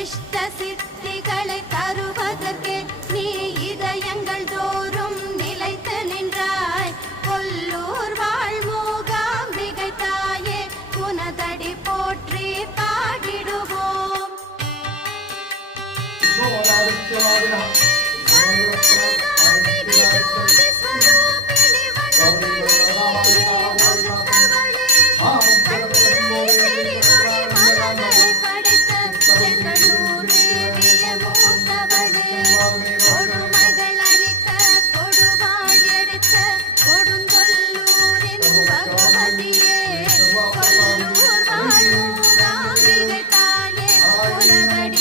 இஷ்ட சித்திகளை தருவதற்கே நீ இதயங்கள் தோறும் நிலைத்து நின்றாய். கொல்லூர் வாழ் மூகாம்பிகை தாயே உனதடி போற்றி பாடிடுவோம்.